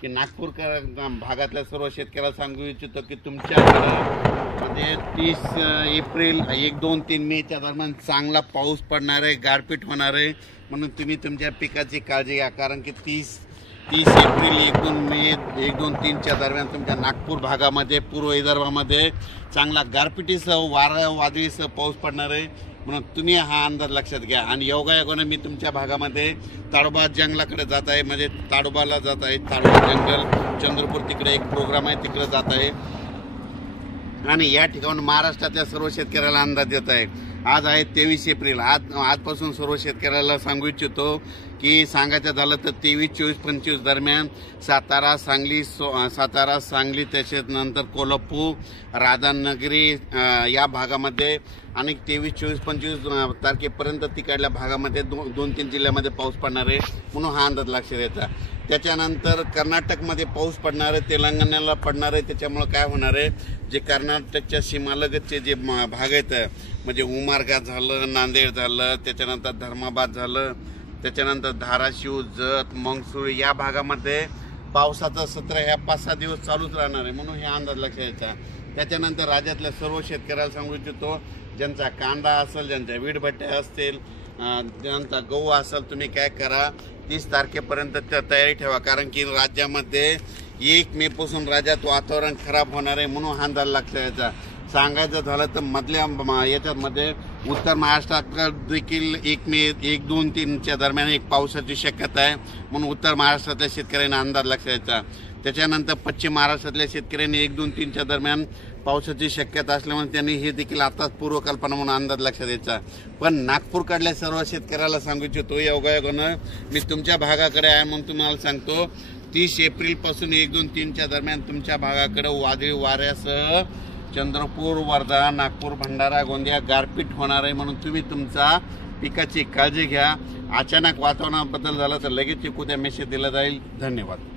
की नागपूरकर भागातल्या सर्व शेतकऱ्याला सांगू इच्छितो की तुमच्याकडं म्हणजे 30 एप्रिल 1, 2, 3 मेच्या दरम्यान चांगला पाऊस पडणार आहे, गारपीट होणार आहे. म्हणून तुम्ही तुमच्या पिकाची काळजी घ्या, कारण की 30 एप्रिल 1, 2 मे 1, 2, 3च्या दरम्यान तुमच्या नागपूर भागामध्ये, पूर्व विदर्भामध्ये चांगला गारपिटीसह वादळीसह पाऊस पडणार आहे. म्हणून तुम्ही हा अंदाज लक्षात घ्या. आणि योगायोगाने मी तुमच्या भागामध्ये ताडोबा जंगलाकडे जात आहे, म्हणजे ताडोबाला जात आहे. ताडोबा जंगल चंद्रपूर तिकडे एक प्रोग्राम आहे, तिकडे जात आहे. आणि या ठिकाणी महाराष्ट्राच्या सर्व शेतकऱ्याला अंदाज देत आहे. आज आहे 23 एप्रिल. आजपासून सर्व शेतकऱ्याला सांगू इच्छितो की सांगायचं झालं तर 23, 24, 25 दरम्यान सातारा, सांगली तसेच नंतर कोल्हापूर, राधानगरी या भागामध्ये आणि 23, 24, 25 तारखेपर्यंत तिकडल्या भागामध्ये 2-3 जिल्ह्यामध्ये पाऊस पडणार आहे. म्हणून हा अंदाज लक्षात द्यायचा. त्याच्यानंतर कर्नाटकमध्ये पाऊस पडणार आहे, तेलंगणाला पडणार आहे. त्याच्यामुळं काय होणार आहे, जे कर्नाटकच्या सीमालगतचे जे भाग आहेत, म्हणजे उमरगा झालं, नांदेड झालं, त्याच्यानंतर धर्माबाद झालं, त्याच्यानंतर धाराशिव, जत, मंगसूळ या भागामध्ये पावसाचं सत्र ह्या 5-6 दिवस चालूच राहणार आहे. म्हणून हे अंदाज लक्षात द्यायचा. त्याच्यानंतर राज्यातल्या सर्व शेतकऱ्याला सांगू इच्छितो, ज्यांचा कांदा असेल, ज्यांच्या वीटभट्ट्या असतील, ज्यांचा गहू असेल, तुम्ही काय करा 30 तारखेपर्यंत तयारी ठेवा. कारण की राज्यामध्ये 1 मे पासून राज्यात वातावरण खराब होणार आहे. म्हणून हा अंदाज लक्षात द्यायचा. सांगायचं झालं तर मधल्या याच्यामध्ये उत्तर महाराष्ट्रात देखील 1 मे 1, 2, 3च्या दरम्यान एक पावसाची शक्यता आहे. म्हणून उत्तर महाराष्ट्रातल्या शेतकऱ्यांना अंदाज लक्षात द्यायचा. त्याच्यानंतर पश्चिम महाराष्ट्रातल्या शेतकऱ्यांनी 1, 2, 3च्या दरम्यान पावसाची शक्यता असल्यामुळे त्यांनी हे देखील आताच पूर्वकल्पना म्हणून अंदाज लक्षात द्यायचा. पण नागपूरकडल्या सर्व शेतकऱ्याला सांगू इच्छितो, योगायोगानं मी तुमच्या भागाकडे आहे म्हणून तुम्हाला सांगतो, 30 एप्रिलपासून 1, 2, 3च्या दरम्यान तुमच्या भागाकडे वादळी वाऱ्यासह चंद्रपूर, वर्धा, नागपूर, भंडारा, गोंदिया गारपीट होणार आहे. म्हणून तुम्ही तुमचा पिकाची काळजी घ्या. अचानक वातावरणात बदल झाला तर लगेच उद्या मेसेज दिला जाईल. धन्यवाद.